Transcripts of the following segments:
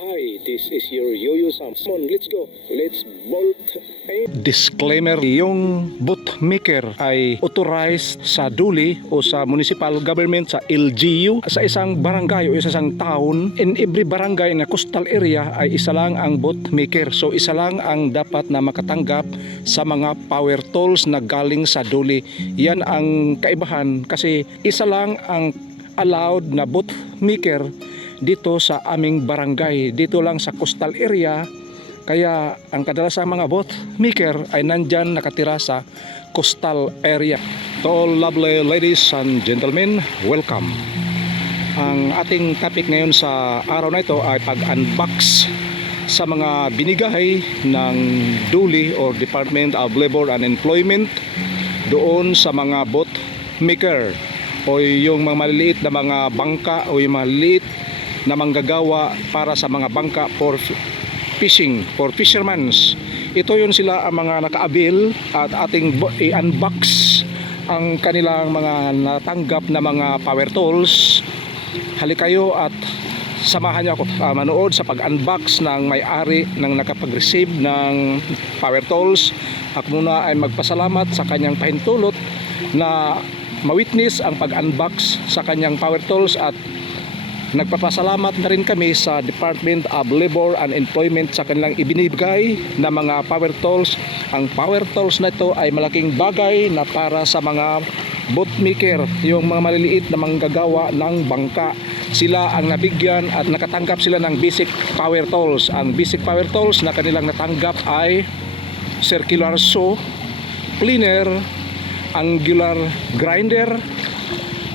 Hi, this is your Yo-Yo Sam. Come on, let's go. Let's bolt. Disclaimer, yung bootmaker ay authorized sa DULI o sa municipal government, sa LGU, sa isang barangay o isang town. In every barangay na coastal area ay isa lang ang bootmaker. So isa lang ang dapat na makatanggap sa mga power tools na galing sa DULI. Yan ang kaibahan kasi isa lang ang allowed na bootmaker dito sa aming barangay, dito lang sa coastal area. Kaya ang kadalasang mga bootmaker ay nandyan nakatira sa coastal area. To all lovely ladies and gentlemen, welcome. Ang ating topic ngayon sa araw na ito ay pag-unbox sa mga binigay ng DULI or Department of Labor and Employment doon sa mga bootmaker o yung mga maliliit na mga bangka o yung maliliit na manggagawa para sa mga bangka for fishing, for fishermans. Ito yun sila ang mga nakaabil at ating i-unbox ang kanilang mga natanggap na mga power tools. Halika kayo at samahan niyo ako manood sa pag-unbox ng may-ari ng nakapag-receive ng power tools. Ako muna ay magpasalamat sa kanyang pahintulot na ma-witness ang pag-unbox sa kanyang power tools, at nagpapasalamat na rin kami sa Department of Labor and Employment sa kanilang ibinibigay na mga power tools. Ang power tools na ito ay malaking bagay na para sa mga bootmaker, yung mga maliliit na manggagawa ng bangka. Sila ang nabigyan at nakatanggap sila ng basic power tools. Ang basic power tools na kanilang natanggap ay circular saw, planer, angular grinder,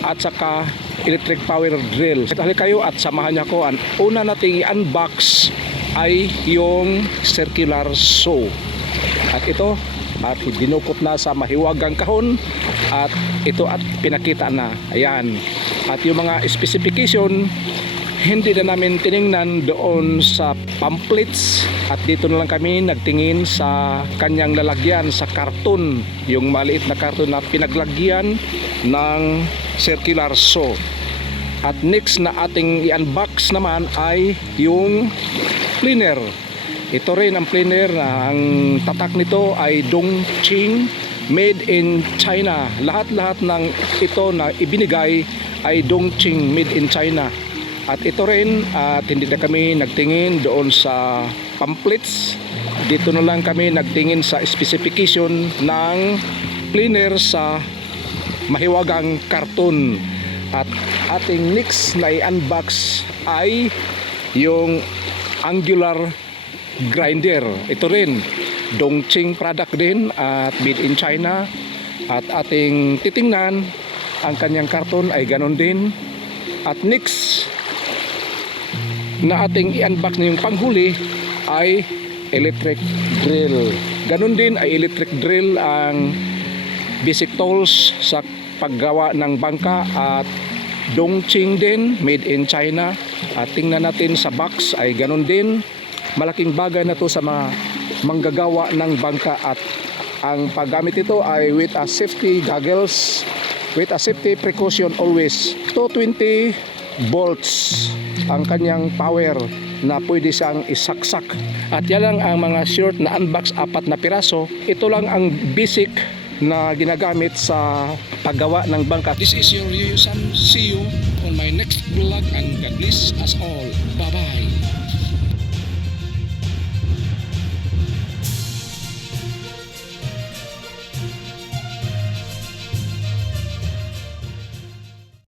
at saka electric power drill. Halika kayo at samahan niyo ako. Ang una nating i-unbox ay yung circular saw. At ito, at dinukot na sa mahiwagang kahon, at ito at pinakita na. Ayan. At yung mga specification, hindi na namin tiningnan doon sa pamphlets, at dito na lang kami nagtingin sa kanyang lalagyan sa karton, yung maliit na karton na pinaglagyan ng circular saw. At next na ating i-unbox naman ay yung planer. Ito rin ang planer na ang tatak nito ay Dongqing, made in China. Lahat-lahat ng ito na ibinigay ay Dongqing, made in China. At ito rin, at hindi na kami nagtingin doon sa pamphlets. Dito na lang kami nagtingin sa specification ng planer sa mahiwagang karton. At ating next na i-unbox ay yung angular grinder. Ito rin, Dongqing product din at made in China. At ating titingnan, ang kanyang karton ay ganon din. At next na ating i-unbox na yung panghuli ay electric drill. Ganon din ay electric drill ang basic tools sa paggawa ng bangka, at Dongqing din, made in China. At tingnan natin sa box ay ganon din. Malaking bagay na to sa mga manggagawa ng bangka, at ang paggamit ito ay with a safety goggles, with a safety precaution always. 220 volts ang kanyang power na pwede siyang isaksak. At yan lang ang mga short na unbox, 4 na piraso. Ito lang ang basic na ginagamit sa paggawa ng bangka. This is your Yo-Yo Sam. See you on my next vlog, and God bless us all. Bye bye.